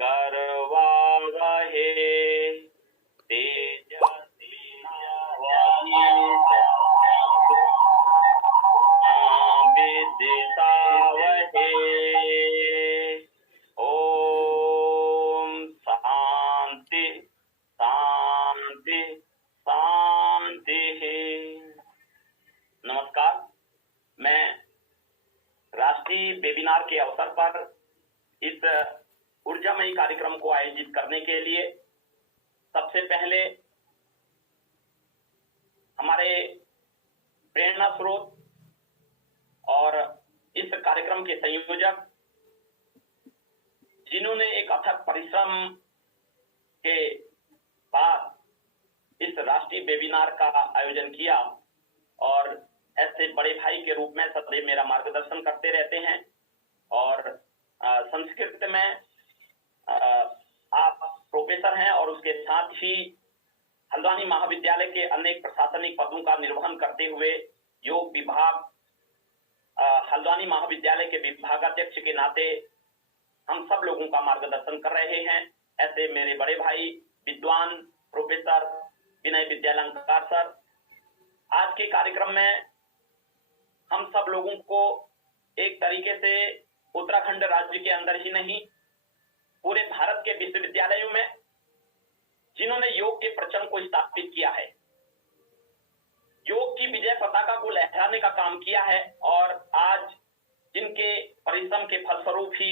करवावहे विदिशावहे। ओम शांति शांति शांति। नमस्कार, मैं राष्ट्रीय वेबिनार के अवसर पर इस ऊर्जामयी कार्यक्रम को आयोजित करने के लिए सबसे पहले हमारे प्रेरणा स्रोत और इस कार्यक्रम के संयोजक जिन्होंने एक अथक परिश्रम के बाद इस राष्ट्रीय वेबिनार का आयोजन किया और ऐसे बड़े भाई के रूप में सदैव मेरा मार्गदर्शन करते रहते हैं। और संस्कृत में आप प्रोफेसर हैं और उसके साथ ही हल्द्वानी महाविद्यालय के अनेक प्रशासनिक पदों का निर्वहन करते हुए योग विभाग हल्द्वानी महाविद्यालय के विभागाध्यक्ष के नाते हम सब लोगों का मार्गदर्शन कर रहे हैं। ऐसे मेरे बड़े भाई विद्वान प्रोफेसर विनय विद्यालंकार सर, आज के कार्यक्रम में हम सब लोगों को एक तरीके से उत्तराखंड राज्य के अंदर ही नहीं, पूरे भारत के विश्वविद्यालयों में जिन्होंने योग के प्रचलन को स्थापित किया है, योग की विजय पताका को लहराने का काम किया है और आज जिनके परिश्रम के फलस्वरूप ही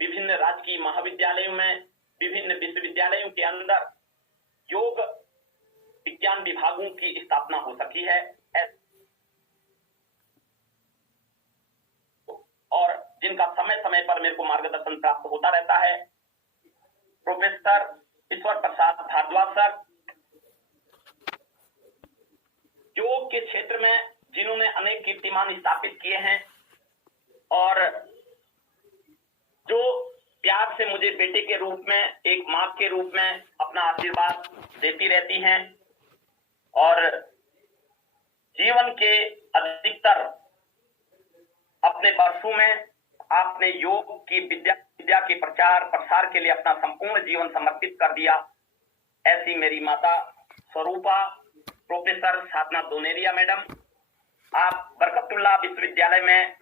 विभिन्न राजकीय महाविद्यालयों में, विभिन्न विश्वविद्यालयों के अंदर योग विज्ञान विभागों की स्थापना हो सकी है। और जिनका समय समय पर मेरे को मार्गदर्शन प्राप्त होता रहता है, प्रोफेसर ईश्वर प्रसाद भारद्वाज सर, योग के क्षेत्र में जिन्होंने अनेक कीर्तिमान स्थापित किए हैं और जो प्यार से मुझे बेटे के रूप में, एक मां के रूप में अपना आशीर्वाद देती रहती हैं और जीवन के अधिकतर अपने वर्षों में आपने योग की विद्या के प्रचार प्रसार के लिए अपना संपूर्ण जीवन समर्पित कर दिया। ऐसी मेरी माता स्वरूपा प्रोफेसर साधना दोनेरिया मैडम, आप बरकतुल्लाह विश्वविद्यालय में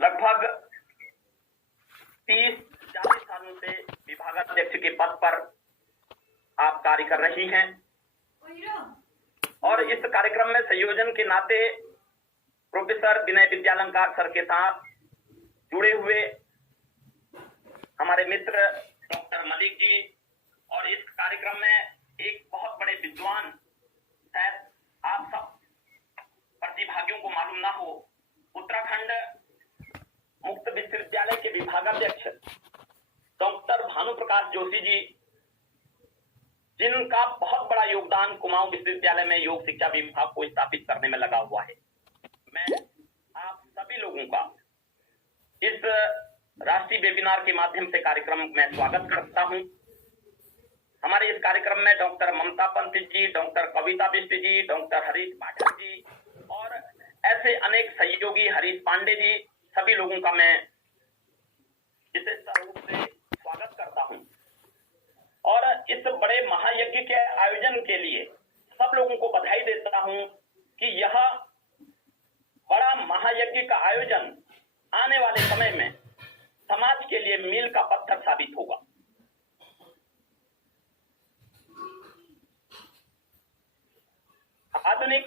लगभग 30-40 सालों से विभागाध्यक्ष के पद पर आप कार्य कर रही हैं और इस कार्यक्रम में संयोजन के नाते प्रोफेसर विनय विद्यालंकार सर के साथ जुड़े हुए हमारे मित्र डॉक्टर मलिक जी और इस कार्यक्रम में एक बहुत बड़े विद्वान, शायद आप सब प्रतिभागियों को मालूम ना हो, उत्तराखंड मुक्त विश्वविद्यालय के विभागाध्यक्ष डॉक्टर भानु प्रकाश जोशी जी, जिनका बहुत बड़ा योगदान कुमाऊं विश्वविद्यालय में योग शिक्षा विभाग को स्थापित करने में लगा हुआ है। मैं आप सभी लोगों का इस राष्ट्रीय वेबिनार के माध्यम से कार्यक्रम में स्वागत करता हूं। हमारे इस कार्यक्रम में डॉक्टर ममता पंत जी, डॉक्टर कविता बिष्ट जी, डॉक्टर हरीश पाठक जी और ऐसे अनेक सहयोगी, हरीश पांडे जी, सभी लोगों का मैं विशेष रूप से स्वागत करता हूं और इस बड़े महायज्ञ के आयोजन के लिए सब लोगों को बधाई देता हूं कि यह बड़ा महायज्ञ का आयोजन आने वाले समय में समाज के लिए मील का पत्थर साबित होगा। आधुनिक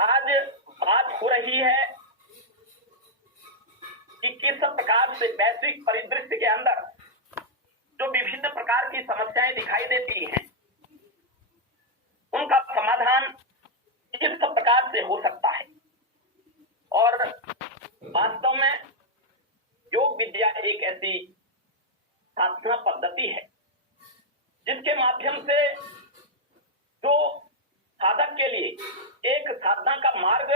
आज बात हो रही है कि किस प्रकार से वैश्विक परिदृश्य के अंदर जो विभिन्न प्रकार की समस्याएं दिखाई देती हैं, उनका समाधान किस प्रकार से हो सकता है। और वास्तव में योग विद्या एक ऐसी साधना पद्धति है जिसके माध्यम से जो साधक के लिए एक साधना का मार्ग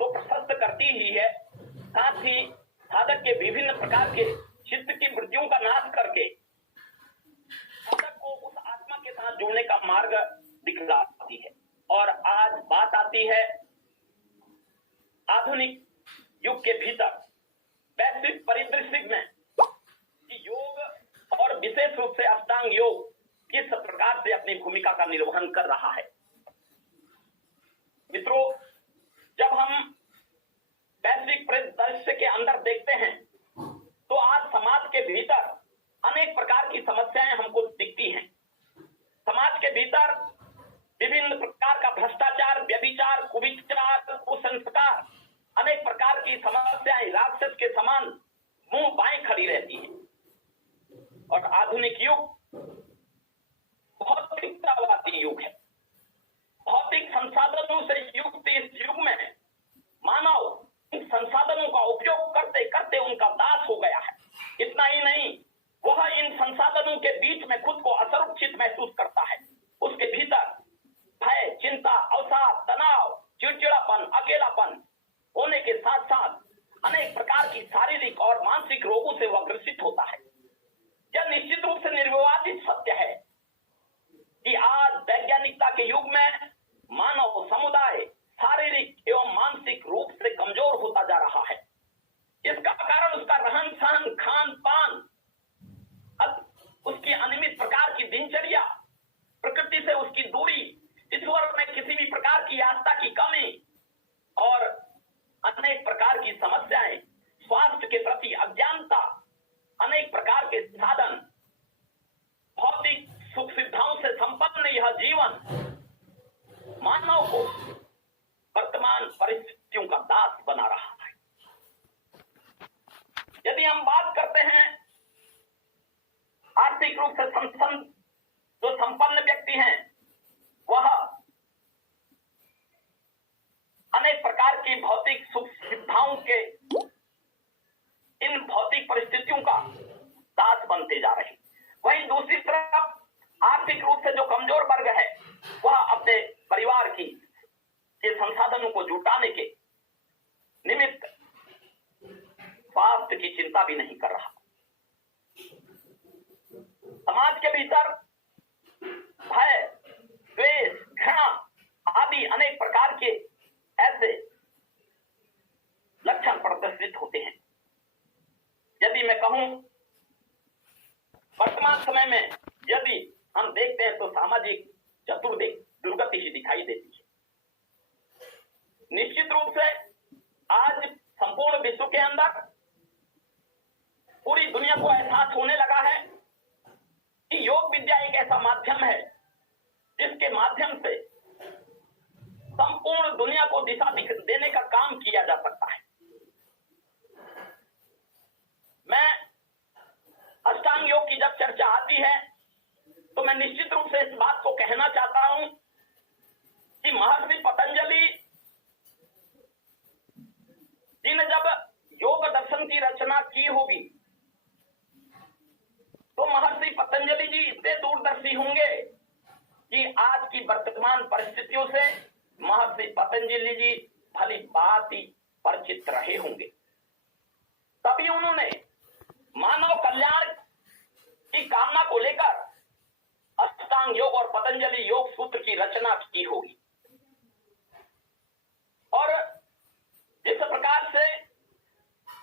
तो प्रशस्त करती ही है, साथ ही साधक के विभिन्न प्रकार के चित्त की वृत्तियों का नाश करके साधक को उस आत्मा के साथ जुड़ने का मार्ग दिखलाती है। और आज बात आती है आधुनिक युग के भीतर वैश्विक परिदृश्य में योग और विशेष रूप से अष्टांग योग किस प्रकार से अपनी भूमिका का निर्वहन कर रहा है। मित्रों, जब हम वैश्विक परिदृश्य के अंदर देखते हैं तो आज समाज के भीतर अनेक प्रकार की समस्याएं हमको दिखती हैं। समाज के भीतर विभिन्न प्रकार का भ्रष्टाचार, व्यभिचार, कुविचार, कुसंस्कार, अनेक प्रकार की समस्याएं राक्षस के समान मुंह बाएं खड़ी रहती हैं। और आधुनिक युग भौतिकतावादी युग है। भौतिक संसाधनों से युक्त इस युग में मानव इन संसाधनों का उपयोग करते करते उनका दास हो गया है। इतना ही नहीं, वह इन संसाधनों के बीच में खुद को असुरक्षित महसूस करता है। उसके भीतर भय, चिंता, अवसाद, तनाव, चिड़चिड़ापन, अकेलापन होने के साथ साथ अनेक प्रकार की शारीरिक और मानसिक रोगों से वह ग्रसित होता है। यह निश्चित रूप से निर्विवादित सत्य है कि आज वैज्ञानिकता के युग में मानव समुदाय शारीरिक एवं मानसिक रूप से कमजोर होता जा रहा है। इसका कारण उसका रहन सहन, खान पान, उसकी अनियमित प्रकार की दिनचर्या, प्रकृति से उसकी दूरी, ईश्वर में किसी भी प्रकार की आस्था की कमी और अनेक प्रकार की समस्याएं, स्वास्थ्य के प्रति अज्ञानता, अनेक प्रकार के साधन, भौतिक सुख सुविधाओं से संपन्न यह जीवन मानव को वर्तमान परिस्थितियों का दास बना रहा है। यदि हम बात करते हैं आर्थिक रूप से जो संपन्न व्यक्ति हैं, वह अनेक प्रकार की भौतिक सुख सुविधाओं के इन भौतिक परिस्थितियों का दास बनते जा रहे हैं। वहीं दूसरी तरफ आर्थिक रूप से जो कमजोर वर्ग है, वह अपने परिवार की के संसाधनों को जुटाने के निमित्त स्वास्थ्य की चिंता भी नहीं कर रहा। समाज के भीतर भय, द्वेष, घृणा आदि अनेक प्रकार के ऐसे लक्षण प्रदर्शित होते हैं। यदि मैं कहूं, वर्तमान समय में यदि हम देखते हैं तो सामाजिक दुर्गति ही दिखाई देती है। निश्चित रूप से आज संपूर्ण विश्व के अंदर पूरी दुनिया को एहसास होने लगा है कि योग विद्या एक ऐसा माध्यम है जिसके माध्यम से संपूर्ण दुनिया को दिशा देने का काम किया जा सकता है। मैं अष्टांग योग की जब चर्चा आती है तो मैं निश्चित रूप से इस बात को कहना चाहता हूं कि महर्षि पतंजलि जी ने जब योग दर्शन की रचना की होगी तो महर्षि पतंजलि जी इतने दूरदर्शी होंगे कि आज की वर्तमान परिस्थितियों से महर्षि पतंजलि जी भली बात ही परिचित रहे होंगे। तभी उन्होंने मानव कल्याण की कामना को लेकर अष्टांग योग और पतंजलि योग सूत्र की रचना की होगी। और जिस प्रकार से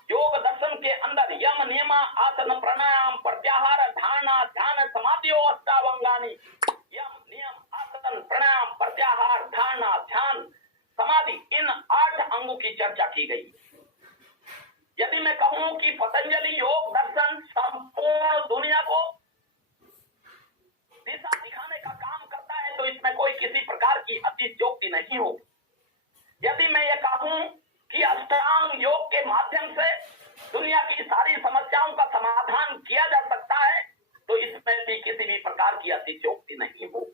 योग दर्शन के अंदर यम, नियम, आसन, प्राणायाम, प्रत्याहार, धारणा, ध्यान, समाधि और अष्टावंगानी, यम, नियम, आसन, प्राणायाम, प्रत्याहार, धारणा, ध्यान, समाधि, इन 8 अंगों की चर्चा की गई। यदि मैं कहूं कि पतंजलि योग दर्शन संपूर्ण दुनिया को दिशा दिखाने का काम करता है तो इसमें कोई किसी प्रकार की अतिशयोक्ति नहीं होगी। यदि मैं ये कहूं कि अष्टांग योग के माध्यम से दुनिया की सारी समस्याओं का समाधान किया जा सकता है तो इसमें भी किसी भी प्रकार की अतिशयोक्ति नहीं हो।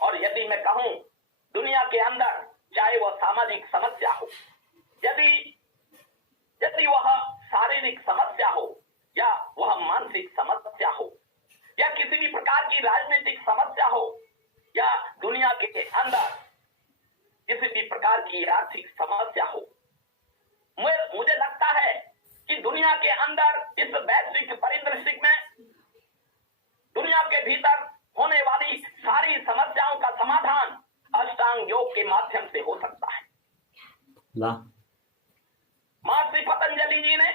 और यदि मैं कहूं दुनिया के अंदर चाहे वह सामाजिक समस्या हो, यदि वह शारीरिक समस्या हो या वह मानसिक समस्या हो या किसी भी प्रकार की राजनीतिक समस्या हो या दुनिया के अंदर किसी भी प्रकार की आर्थिक समस्या हो, मुझे लगता है कि दुनिया के अंदर इस वैश्विक परिदृश्य में दुनिया के भीतर होने वाली सारी समस्याओं का समाधान अष्टांग योग के माध्यम से हो सकता है। महर्षि पतंजलि जी ने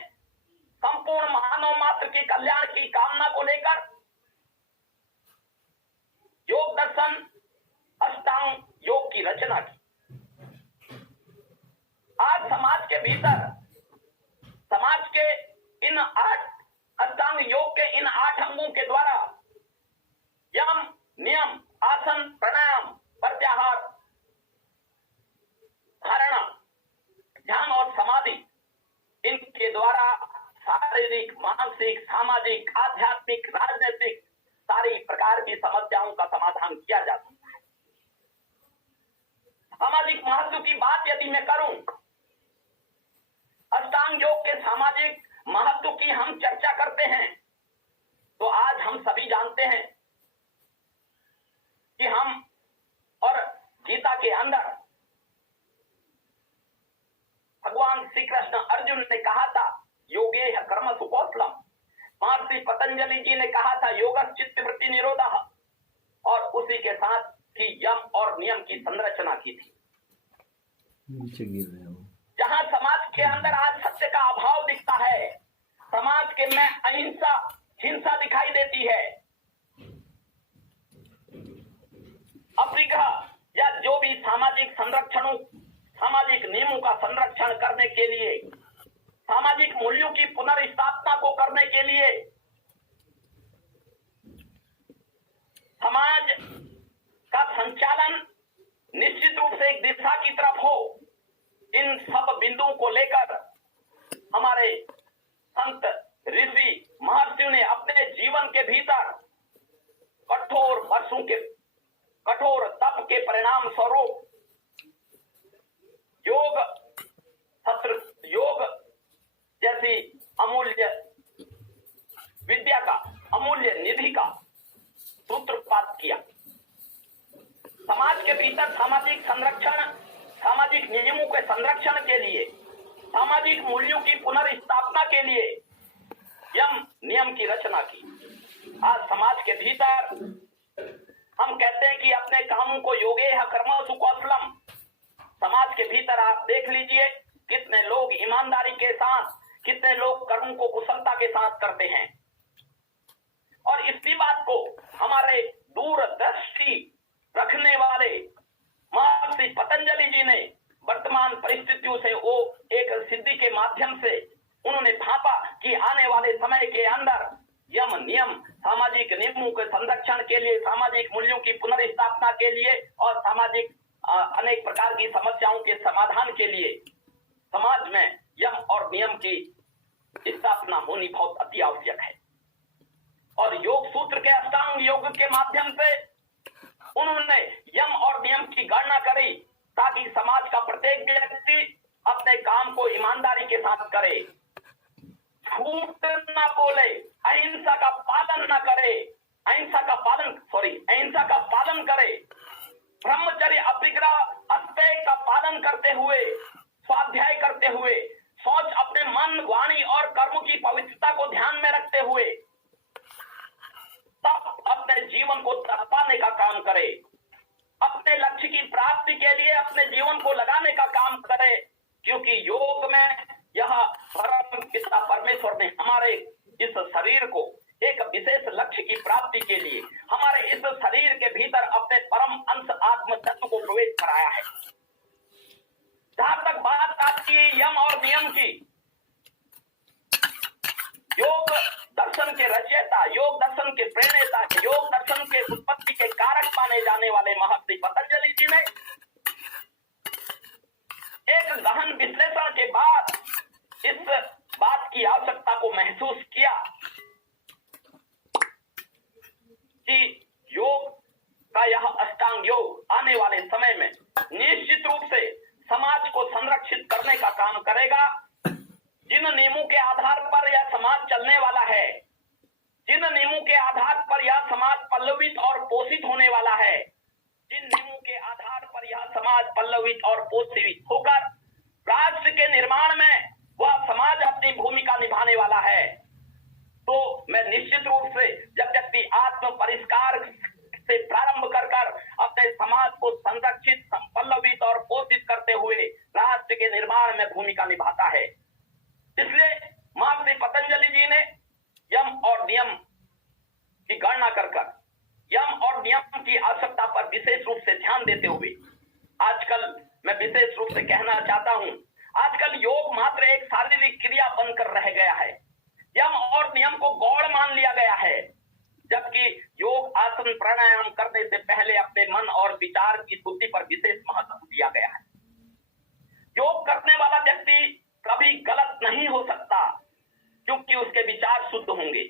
द्वारा शारीरिक, मानसिक, सामाजिक, आध्यात्मिक, राजनीतिक सारी प्रकार की समस्याओं का समाधान किया जा सकता है। सामाजिक महत्व की बात यदि मैं करूं, अष्टांग योग के सामाजिक महत्व की हम चर्चा करते हैं, तो आज हम सभी जानते हैं कि हम और गीता के अंदर भगवान श्री कृष्ण अर्जुन ने कहा था योगे कर्मसु कौशलम, महर्षि पतंजलि जी ने कहा था योगः चित्त वृत्ति निरोधः, और उसी के साथ ही यम और नियम की संरचना की थी। जहां समाज के अंदर आज सत्य का अभाव दिखता है, समाज के में अहिंसा, हिंसा दिखाई देती है, अपरिग्रह या जो भी सामाजिक संरक्षणों, सामाजिक नियमों का संरक्षण करने के लिए, सामाजिक मूल्यों की पुनर्स्थापना को करने के लिए, समाज का संचालन निश्चित रूप से एक दिशा की तरफ हो, इन सब बिंदुओं को लेकर हमारे संत ऋषि महर्षियों ने अपने जीवन के भीतर कठोर वर्षों के कठोर तप के परिणाम स्वरूप योग सत्र, योग जैसी अमूल्य विद्या का, अमूल्य निधि का सूत्रपात किया। समाज के भीतर सामाजिक संरक्षण, सामाजिक नियमों के संरक्षण के लिए, सामाजिक मूल्यों की पुनर्स्थापना के लिए यम नियम की रचना की। आज समाज के भीतर हम कहते हैं कि अपने कामों को योगे कर्मसु कौशलम। समाज के भीतर आप देख लीजिए कितने लोग ईमानदारी के साथ, कितने लोग कर्मों को कुशलता के साथ करते हैं, और इसी बात को हमारे दूरदृष्टि रखने वाले महर्षि पतंजलि जी ने वर्तमान परिस्थितियों से वो एक सिद्धि के माध्यम से उन्होंने भापा कि आने वाले समय के अंदर यम नियम सामाजिक नियमों के संरक्षण के लिए, सामाजिक मूल्यों की पुनर्स्थापना के लिए और सामाजिक अनेक प्रकार की समस्याओं के समाधान के लिए समाज में यम और नियम की स्थापना होनी बहुत अति आवश्यक है। और योग सूत्र के अष्टांग योग के माध्यम से उन्होंने यम और नियम की गणना करी ताकि समाज का प्रत्येक व्यक्ति अपने काम को ईमानदारी के साथ करे, झूठ न बोले, अहिंसा का पालन न करे, अहिंसा का पालन करे, ब्रह्मचर्य, अपरिग्रह, अस्तेय का पालन करते हुए, स्वाध्याय करते हुए, सोच अपने मन, वाणी और कर्म की पवित्रता को ध्यान में रखते हुए तब अपने जीवन को पाने का काम करे, अपने लक्ष्य की प्राप्ति के लिए अपने जीवन को लगाने का काम करे, क्योंकि योग में यह परम पिता परमेश्वर ने हमारे इस शरीर को एक विशेष लक्ष्य की प्राप्ति के लिए हमारे इस शरीर के भीतर अपने परम अंश आत्म तत्व को प्रवेश कराया है। जहां तक बात आती है यम और नियम की, योग दर्शन के रचयिता, योग दर्शन के प्रणेता, योग दर्शन के उत्पत्ति के कारक माने जाने वाले महर्षि पतंजलि जी ने एक गहन विश्लेषण के बाद इस बात की आवश्यकता को महसूस किया कि योग का यह अष्टांग योग आने वाले समय में निश्चित रूप से समाज को संरक्षित करने का काम करेगा। जिन नियमों के आधार पर यह समाज चलने वाला है, जिन नियमों के आधार पर यह समाज पल्लवित और पोषित होने वाला है, जिन नियमों के आधार पर यह समाज पल्लवित और पोषित होकर राष्ट्र के निर्माण में वह समाज अपनी भूमिका निभाने वाला है, तो मैं निश्चित रूप से जब व्यक्ति आत्म परिष्कार से प्रारंभ कर अपने समाज को संरक्षित, पल्लवित और पोषित करते हुए राष्ट्र के निर्माण में भूमिका निभाता है। इसलिए महर्षि पतंजलि जी ने यम और नियम की गणना कर यम और नियम की आवश्यकता पर विशेष रूप से ध्यान देते हुए आजकल मैं विशेष रूप से कहना चाहता हूं, आजकल योग मात्र एक शारीरिक क्रिया बनकर रह गया है। यम और नियम को गौण मान लिया गया है, जबकि योग आसन प्राणायाम करने से पहले अपने मन और विचार की शुद्धि पर विशेष महत्व दिया गया है। योग करने वाला व्यक्ति कभी गलत नहीं हो सकता, उसके विचार शुद्ध होंगे।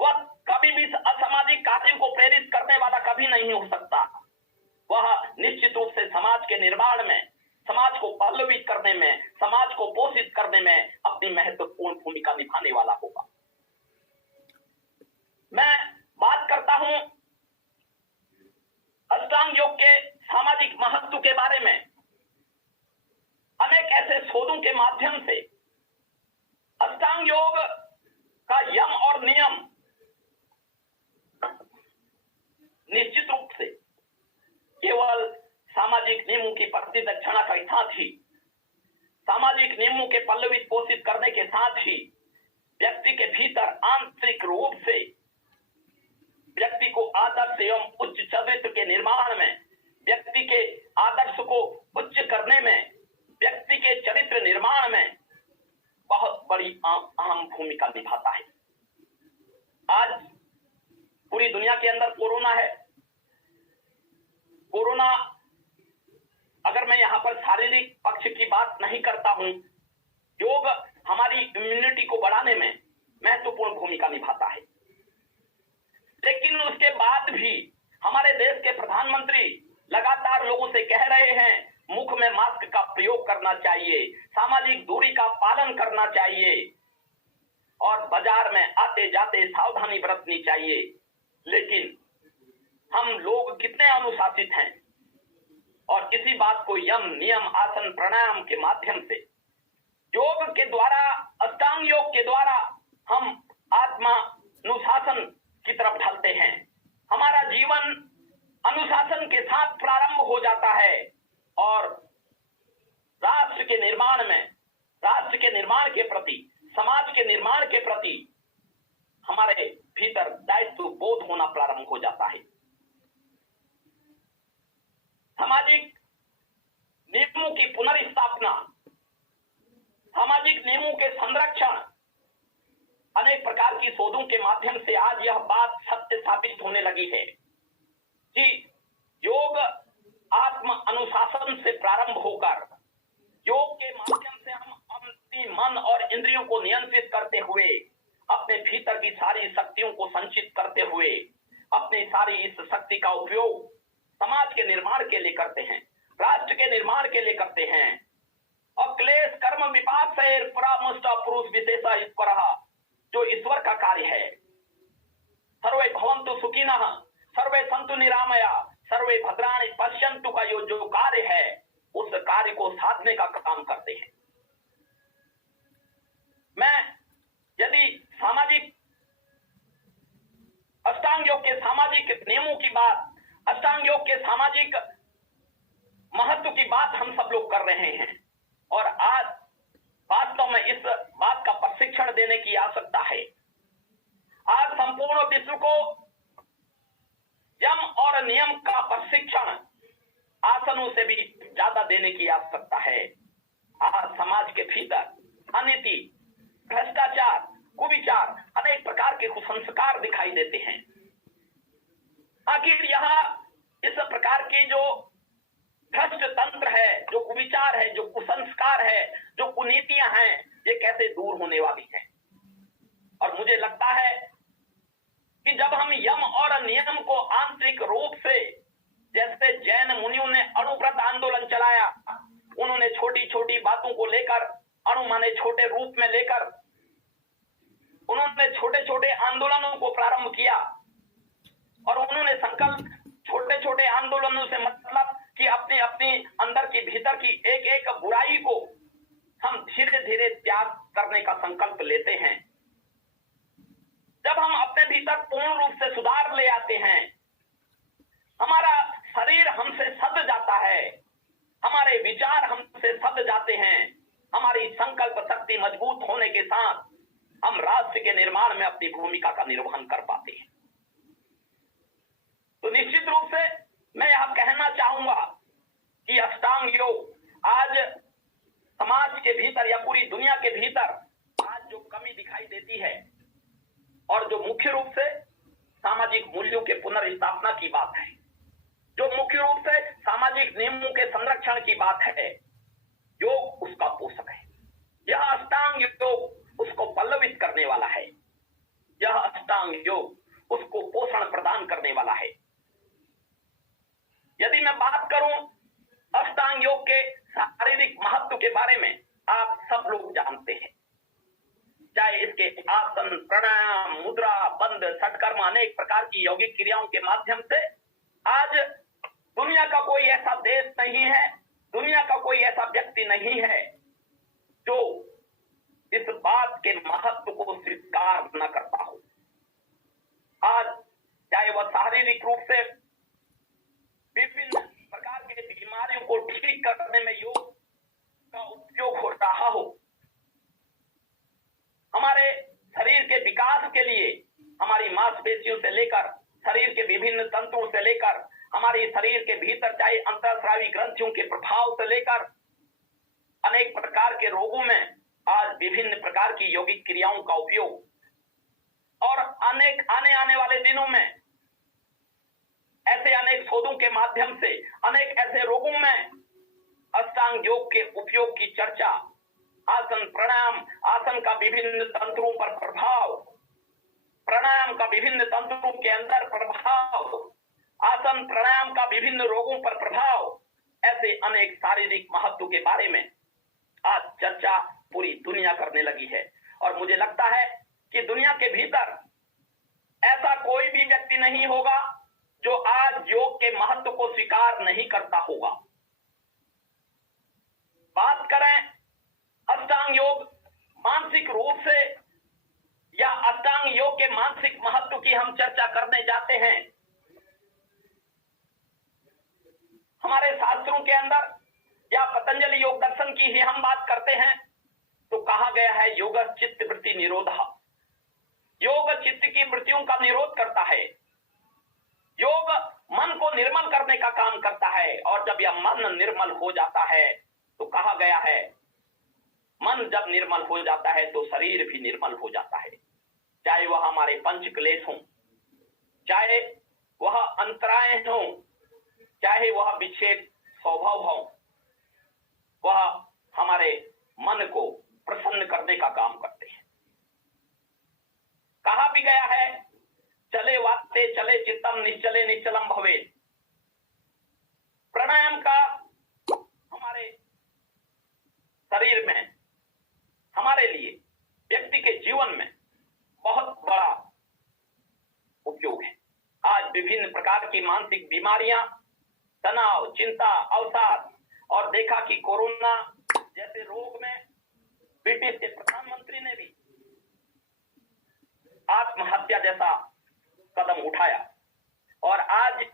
वह कभी भी असामाजिक कार्यों को प्रेरित करने वाला कभी नहीं हो सकता। वह निश्चित रूप से समाज के निर्माण में, समाज को पल्लवित करने में, समाज को पोषित करने में अपनी महत्वपूर्ण भूमिका निभाने वाला होगा। मैं बात करता हूं अष्टांग योग के सामाजिक महत्व के बारे में। अनेक ऐसे शोधों के माध्यम से अष्टांग योग का यम और नियम निश्चित रूप से केवल सामाजिक नियमों की प्रतिदक्षिणा के साथ ही, सामाजिक नियमों के पल्लवित पोषित करने के साथ ही व्यक्ति के भीतर आंतरिक रूप से व्यक्ति को आदर्श एवं उच्च चरित्र के निर्माण में, व्यक्ति के आदर्श को उच्च करने में, व्यक्ति के चरित्र निर्माण में बहुत बड़ी अहम भूमिका निभाता है। आज पूरी दुनिया के अंदर कोरोना है। कोरोना, अगर मैं यहां पर शारीरिक पक्ष की बात नहीं करता हूं, योग हमारी इम्यूनिटी को बढ़ाने में महत्वपूर्ण भूमिका निभाता है। लेकिन उसके बाद भी हमारे देश के प्रधानमंत्री लगातार लोगों से कह रहे हैं मुख में मास्क का प्रयोग करना चाहिए, सामाजिक दूरी का पालन करना चाहिए और बाजार में आते जाते सावधानी बरतनी चाहिए। लेकिन हम लोग कितने अनुशासित हैं और इसी बात को यम, नियम, आसन, प्राणायाम के माध्यम से, योग के द्वारा, अष्टांग योग के द्वारा हम आत्मा अनुशासन की तरफ ढलते हैं। हमारा जीवन अनुशासन के साथ प्रारंभ हो जाता है और राष्ट्र के निर्माण में, राष्ट्र के निर्माण के प्रति, समाज के निर्माण के प्रति हमारे भीतर दायित्व बोध होना प्रारंभ हो जाता है। सामाजिक नियमों की पुनर्स्थापना, सामाजिक नियमों के संरक्षण, अनेक प्रकार की शोधों के माध्यम से आज यह बात सत्य साबित होने लगी है कि योग आत्म अनुशासन से प्रारंभ होकर योग के माध्यम से हम अपने मन और इंद्रियों को नियंत्रित करते हुए, अपने भीतर की सारी शक्तियों को संचित करते हुए, अपनी सारी इस शक्ति का उपयोग समाज के निर्माण के लिए करते हैं, राष्ट्र के निर्माण के लिए करते हैं। और क्लेश कर्म विपाक से परामष्ट पुरुष विशेषा ईश्वर, जो ईश्वर का कार्य है। सर्वे भवन्तु सुखिनः, सर्वे सन्तु निरामया, सर्वे भद्राणि पश्यन्तु का जो कार्य है, उस कार्य को साधने का काम करते हैं। मैं यदि सामाजिक अष्टांग योग के सामाजिक नियमों की बात, अष्टांग योग के सामाजिक महत्व की बात हम सब लोग कर रहे हैं और आज वास्तव में इस बात का प्रशिक्षण देने की आवश्यकता है। आज संपूर्ण विश्व को यम और नियम का प्रशिक्षण आसनों से भी ज्यादा देने की आवश्यकता है। आज समाज के भीतर अनीति, भ्रष्टाचार, कुविचार, अनेक प्रकार के कुसंस्कार दिखाई देते हैं। आखिर यहाँ इस प्रकार के जो भ्रष्ट तंत्र है, जो कुविचार है, जो कुसंस्कार है, जो कुनीतियां हैं, ये कैसे दूर होने वाली हैं? और मुझे लगता है कि जब हम यम और नियम को आंतरिक रूप से, जैसे जैन मुनियों ने अणुव्रत आंदोलन चलाया, उन्होंने छोटी छोटी बातों को लेकर, अणु माने छोटे रूप में लेकर, उन्होंने छोटे छोटे आंदोलनों को प्रारंभ किया और उन्होंने संकल्प, छोटे छोटे आंदोलनों से मतलब कि अपने अपने अंदर की, भीतर की एक एक बुराई को हम धीरे धीरे त्याग करने का संकल्प लेते हैं। जब हम अपने भीतर पूर्ण रूप से सुधार ले आते हैं, हमारा शरीर हमसे सद जाता है, हमारे विचार हमसे सद जाते हैं, हमारी संकल्प शक्ति मजबूत होने के साथ हम राष्ट्र के निर्माण में अपनी भूमिका का निर्वहन कर पाते हैं। तो निश्चित रूप से मैं यह कहना चाहूंगा कि अष्टांग योग आज समाज के भीतर या पूरी दुनिया के भीतर आज जो कमी दिखाई देती है और जो मुख्य रूप से सामाजिक मूल्यों के पुनर्स्थापना की बात है, जो मुख्य रूप से सामाजिक नियमों के संरक्षण की बात है, योग उसका पोषक है। यह अष्टांग योग उसको पल्लवित करने वाला है। चाहे इसके आसन, प्राणायाम, मुद्रा, बंद, षटकर्म, अनेक प्रकार की यौगिक क्रियाओं के माध्यम से आज दुनिया का कोई ऐसा देश नहीं है, दुनिया का कोई ऐसा व्यक्ति नहीं है जो इस बात के महत्व को स्वीकार न करता हो। आज चाहे वह शारीरिक रूप से विभिन्न प्रकार के बीमारियों को ठीक करने में योग का उपयोग हो रहा हो, हमारे शरीर के विकास के लिए हमारी मांसपेशियों से लेकर शरीर के विभिन्न तंत्रों से लेकर हमारी शरीर के भीतर चाहे अंतःस्रावी ग्रंथियों के प्रभाव से लेकर अनेक प्रकार के रोगों में आज विभिन्न प्रकार की यौगिक क्रियाओं का उपयोग और अनेक आने वाले दिनों में ऐसे अनेक शोधों के माध्यम से अनेक ऐसे रोगों में अष्टांग योग के उपयोग की चर्चा, आसन प्राणायाम, आसन का विभिन्न तंत्रों पर प्रभाव, प्राणायाम का विभिन्न तंत्रों के अंदर प्रभाव, आसन प्राणायाम का विभिन्न रोगों पर प्रभाव, ऐसे अनेक शारीरिक महत्व के बारे में आज चर्चा पूरी दुनिया करने लगी है। और मुझे लगता है कि दुनिया के भीतर ऐसा कोई भी व्यक्ति नहीं होगा जो आज योग के महत्व को स्वीकार नहीं करता होगा। बात करें अष्टांग योग मानसिक रूप से या अष्टांग योग के मानसिक महत्व की हम चर्चा करने जाते हैं, हमारे शास्त्रों के अंदर या पतंजलि योग दर्शन की ही हम बात करते हैं तो कहा गया है योग चित्त वृत्ति निरोधा। योग चित्त की वृत्तियों का निरोध करता है, योग मन को निर्मल करने का काम करता है। और जब यह मन निर्मल हो जाता है तो कहा गया है मन जब निर्मल हो जाता है तो शरीर भी निर्मल हो जाता है, चाहे वह हमारे पंच क्लेश हो, चाहे वह अंतराय हो, चाहे वह विक्षेप स्वभाव हो, वह हमारे मन को प्रसन्न करने का काम करते हैं। कहा भी गया है चले वाते चले चित्तम निश्चले निश्चलम भवेत्। प्राणायाम का हमारे शरीर में, हमारे लिए, व्यक्ति के जीवन में बहुत बड़ा उपयोग है। आज विभिन्न प्रकार की मानसिक बीमारियां, तनाव, चिंता, अवसाद और देखा कि कोरोना जैसे रोग में ब्रिटिश के प्रधानमंत्री ने भी आत्महत्या जैसा कदम उठाया। और आज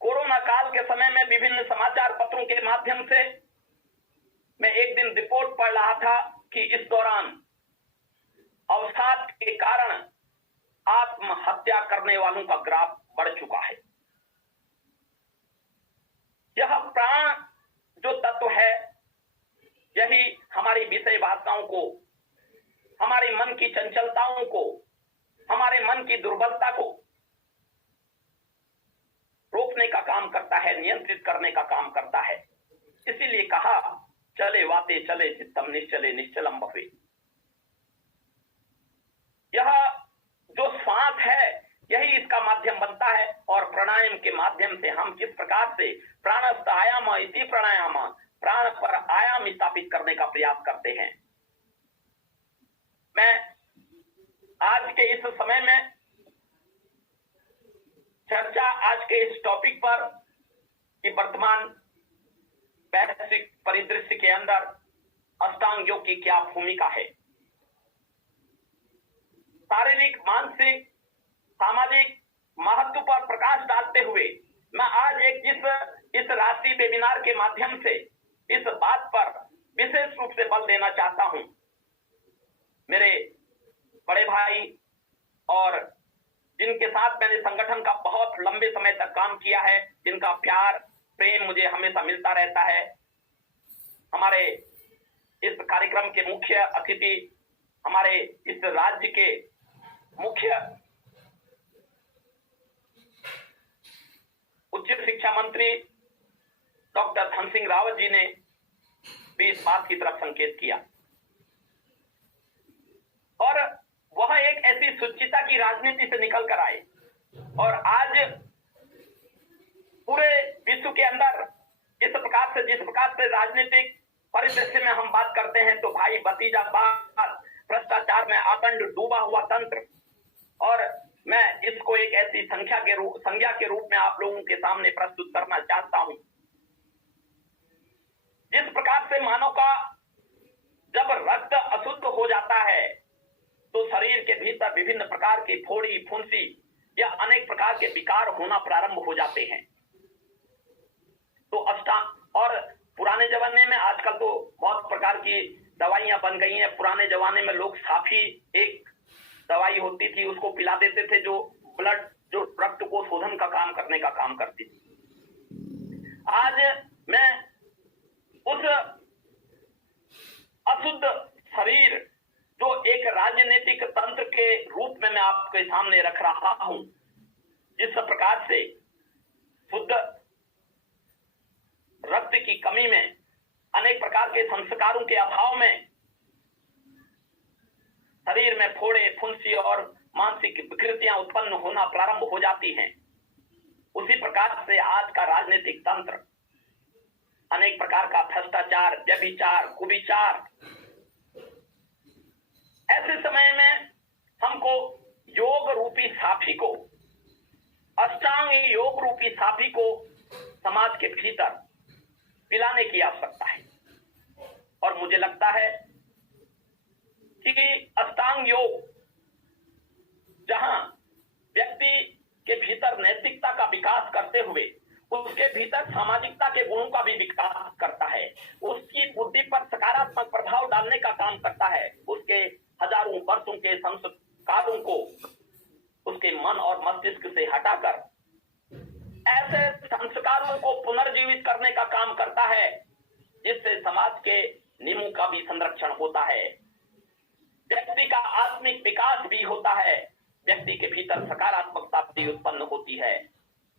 कोरोना काल के समय में विभिन्न समाचार पत्रों के माध्यम से मैं एक दिन रिपोर्ट पढ़ रहा था कि इस दौरान अवसाद के कारण आत्महत्या करने वालों का ग्राफ बढ़ चुका है। यह प्राण जो तत्व है, यही हमारी विषय वासनाओं को, हमारे मन की चंचलताओं को, हमारे मन की दुर्बलता को रोकने का काम करता है, नियंत्रित करने का काम करता है। इसीलिए कहा चले वाते चले चित्तम निश्चले निश्चलम भवेत्। यह जो श्वास है यही इसका माध्यम बनता है। और प्राणायाम के माध्यम से हम किस प्रकार से प्राणस्थ आयाम इति प्राणायाम, प्राण पर आयाम स्थापित करने का प्रयास करते हैं। मैं आज के इस समय में चर्चा आज के इस टॉपिक पर कि वर्तमान वैश्विक परिदृश्य के अंदर अष्टांग योग की क्या भूमिका है, शारीरिक, मानसिक, सामाजिक महत्व पर प्रकाश डालते हुए मैं आज इस राष्ट्रीय वेबिनार के माध्यम से इस बात पर विशेष रूप से बल देना चाहता हूं। मेरे बड़े भाई और जिनके साथ मैंने संगठन का बहुत लंबे समय तक काम किया है, जिनका प्यार प्रेम मुझे हमेशा मिलता रहता है, हमारे इस कार्यक्रम के मुख्य अतिथि, हमारे इस राज्य के मुख्य उच्च शिक्षा मंत्री डॉक्टर धन सिंह रावत जी ने भी इस बात की तरफ संकेत किया। और वह एक ऐसी शुचिता की राजनीति से निकल कर आए और आज पूरे विश्व के अंदर इस प्रकार से, जिस प्रकार से राजनीतिक परिदृश्य में हम बात करते हैं तो भाई भतीजा बात भ्रष्टाचार में आकंड डूबा हुआ तंत्र, और मैं इसको एक ऐसी संज्ञा के रूप में आप लोगों के सामने प्रस्तुत करना चाहता हूं। जिस प्रकार से मानव का जब रक्त अशुद्ध हो जाता है तो शरीर के भीतर विभिन्न प्रकार की फोड़ी फुंसी या अनेक प्रकार के विकार होना प्रारंभ हो जाते हैं। तो अष्टांग, और पुराने जमाने में, आजकल तो बहुत प्रकार की दवाइयां बन गई हैं। पुराने जमाने में लोग साफी एक दवाई होती थी, उसको पिला देते थे, जो ब्लड, जो रक्त को शोधन का काम करने का काम करती थी। आज मैं उस अशुद्ध शरीर जो एक राजनीतिक तंत्र के रूप में मैं आपके सामने रख रहा हूं, जिस प्रकार से शुद्ध रक्त की कमी में, अनेक प्रकार के संस्कारों के अभाव में शरीर में फोड़े फुंसी और मानसिक विकृतियां उत्पन्न होना प्रारंभ हो जाती हैं, उसी प्रकार से आज का राजनीतिक तंत्र, अनेक प्रकार का भ्रष्टाचार, व्यभिचार, कुविचार, ऐसे समय में हमको योग रूपी साफी को, अष्टांग योग रूपी साफी को समाज के भीतर पिलाने की आवश्यकता है। और मुझे लगता है कि अष्टांग योग जहां व्यक्ति के भीतर नैतिकता का विकास करते हुए उसके भीतर सामाजिकता के गुणों का भी विकास करता है, उसकी बुद्धि पर सकारात्मक प्रभाव डालने का काम करता है, उसके हजारों वर्षों के संस्कारों को उसके मन और मस्तिष्क से हटाकर ऐसे संस्कारों को पुनर्जीवित करने का काम करता है जिससे समाज के नियमों का भी संरक्षण होता है, व्यक्ति का आत्मिक विकास भी होता है, व्यक्ति के भीतर सकारात्मकता भी उत्पन्न होती है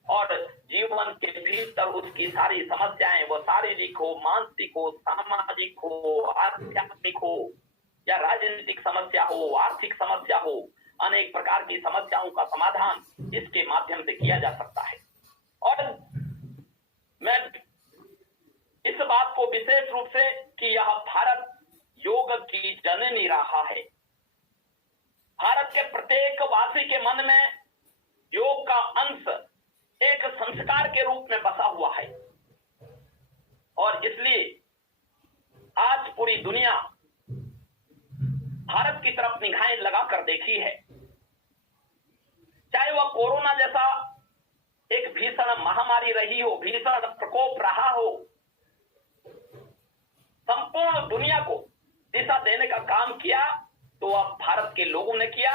और जीवन के भीतर उसकी सारी समस्याएं, वो शारीरिक हो, मानसिक हो, सामाजिक हो, आध्यात्मिक हो या राजनीतिक समस्या हो, आर्थिक समस्या हो, अनेक प्रकार की समस्याओं का समाधान इसके माध्यम से किया जा सकता है। और मैं इस बात को विशेष रूप से कि यह भारत योग की जननी रहा है, भारत के प्रत्येक वासी के मन में योग का अंश एक संस्कार के रूप में बसा हुआ है और इसलिए आज पूरी दुनिया भारत की तरफ निगाहें लगाकर देखी है। चाहे वह कोरोना जैसा एक भीषण महामारी रही हो, भीषण प्रकोप रहा हो, संपूर्ण दुनिया को दिशा देने का काम किया तो वह भारत के लोगों ने किया।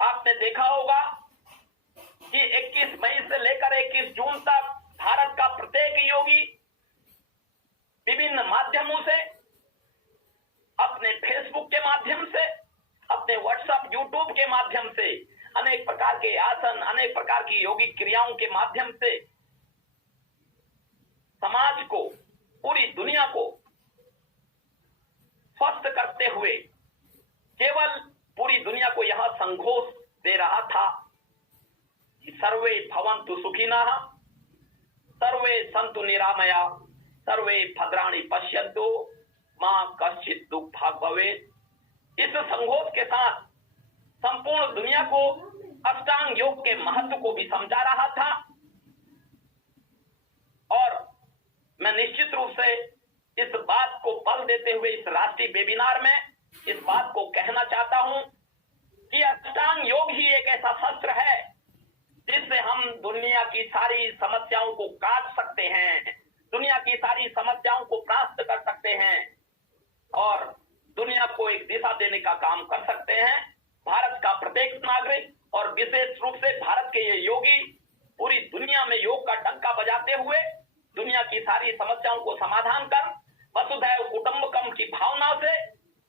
आपने देखा होगा कि 21 मई से लेकर 21 जून तक भारत का प्रत्येक योगी विभिन्न माध्यमों से, अपने फेसबुक के माध्यम से, अपने व्हाट्सएप, यूट्यूब के माध्यम से, अनेक प्रकार के आसन, अनेक प्रकार की योगिक क्रियाओं के माध्यम से समाज को, पूरी दुनिया को स्वस्थ करते हुए केवल पूरी दुनिया को यह संघोष दे रहा था कि सर्वे भवन्तु सुखिनः, सर्वे सन्तु निरामया, सर्वे भद्राणि पश्यन्तु, मां कश्चित् दुःखभाग् भवेत्। इस संघोष के साथ संपूर्ण दुनिया को अष्टांग योग के महत्व को भी समझा रहा था और मैं निश्चित रूप से इस बात को बल देते हुए इस राष्ट्रीय वेबिनार में इस बात को कहना चाहता हूं कि अष्टांग योग ही एक ऐसा शस्त्र है जिससे हम दुनिया की सारी समस्याओं को काट सकते हैं, दुनिया की सारी समस्याओं को प्राप्त कर सकते हैं और दुनिया को एक दिशा देने का काम कर सकते हैं। भारत का प्रत्येक नागरिक और विशेष रूप से भारत के ये योगी पूरी दुनिया में योग का डंका बजाते हुए दुनिया की सारी समस्याओं को समाधान कर वसुधैव कुटुंबकम की भावना से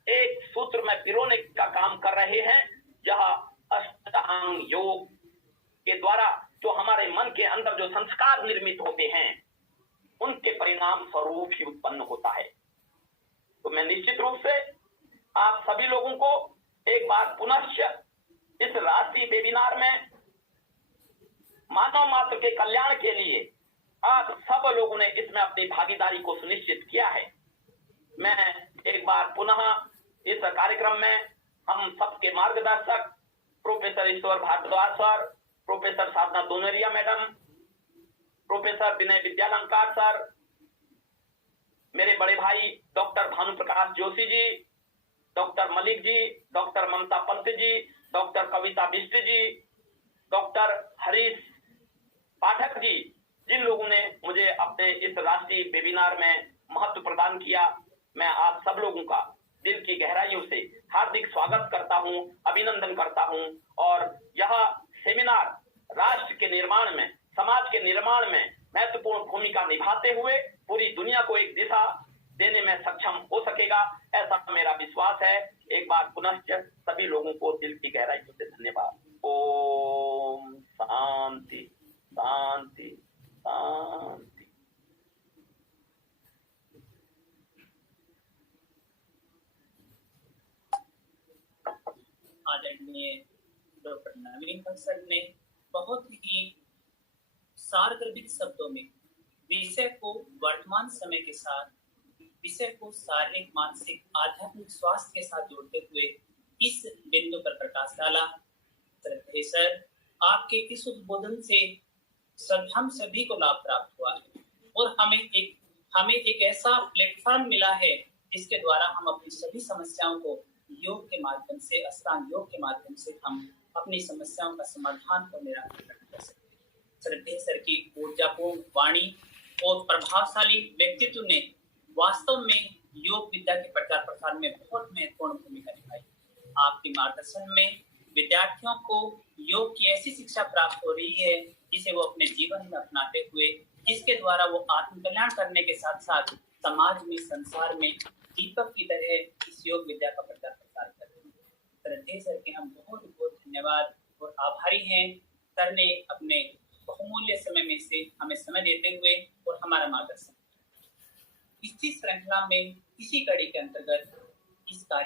एक सूत्र में पिरोने का काम कर रहे हैं। यह अष्टांग योग के द्वारा जो हमारे मन के अंदर जो संस्कार निर्मित होते हैं उनके परिणाम स्वरूप ही उत्पन्न होता है। तो मैं निश्चित रूप से आप सभी लोगों को एक बार पुनश्च इस राष्ट्रीय वेबिनार में मानव मात्र के कल्याण के लिए आप सब लोगों ने इसमें अपनी भागीदारी को सुनिश्चित किया है। मैं एक बार पुनः इस कार्यक्रम में हम सबके मार्गदर्शक प्रोफेसर ईश्वर भारद्वाज सर, प्रोफेसर साधना दोनरिया मैडम, प्रोफेसर विनय विद्यालंकार सर, मेरे बड़े भाई doctor Bhanu Prakash Joshi ji, doctor Malik ji, doctor ममता पंत जी, डॉक्टर कविता बिष्ट जी, डॉक्टर हरीश पाठक जी, जिन लोगों ने मुझे अपने इस राष्ट्रीय वेबिनार में महत्व प्रदान किया, मैं आप सब लोगों का दिल की गहराइयों से हार्दिक स्वागत करता हूं, अभिनंदन करता हूं। और यह सेमिनार राष्ट्र के निर्माण में, समाज के निर्माण में महत्वपूर्ण भूमिका निभाते हुए पूरी दुनिया को एक दिशा देने में सक्षम हो सकेगा, ऐसा मेरा विश्वास है। एक बार पुनः सभी लोगों को दिल की गहराइयों से धन्यवाद। ओम शांति शांति शांति। आदरणीय डॉक्टर नवीन सर ने बहुत ही सारगर्भित शब्दों में विषय को वर्तमान समय के साथ, विषय को शारीरिक, मानसिक, आध्यात्मिक स्वास्थ्य के साथ जोड़ते हुए इस बिंदु पर प्रकाश डाला। सर, आपके इस उद्बोधन से हम सभी को लाभ प्राप्त हुआ है और हमें एक ऐसा प्लेटफॉर्म मिला है जिसके द्वारा हम अपनी सभी समस्याओं को योग के माध्यम से, अष्टांग योग के माध्यम से हम अपनी समस्याओं का समाधान और निराकरण कर सकते हैं। श्रद्धेय सर की ऊर्जापूर्ण वाणी और प्रभावशाली व्यक्तित्व ने वास्तव में योग विद्या के प्रचार प्रसार में बहुत महत्वपूर्ण भूमिका निभाई। आपके मार्गदर्शन में विद्यार्थियों को योग की ऐसी शिक्षा प्राप्त हो रही है जिसे वो अपने जीवन में अपनाते हुए, जिसके द्वारा वो आत्मकल्याण करने के साथ साथ समाज में, संसार में दीपक की तरह इस योग विद्या का प्रचार प्रसार कर रहे हैं। श्रद्धेय सर के हम बहुत बहुत धन्यवाद और आभारी हैं। सर ने अपने बहुमूल्य समय में से हमें समय देते हुए और हमारा मार्गदर्शन इसी श्रृंखला में, इसी कड़ी के अंतर्गत इस कार्य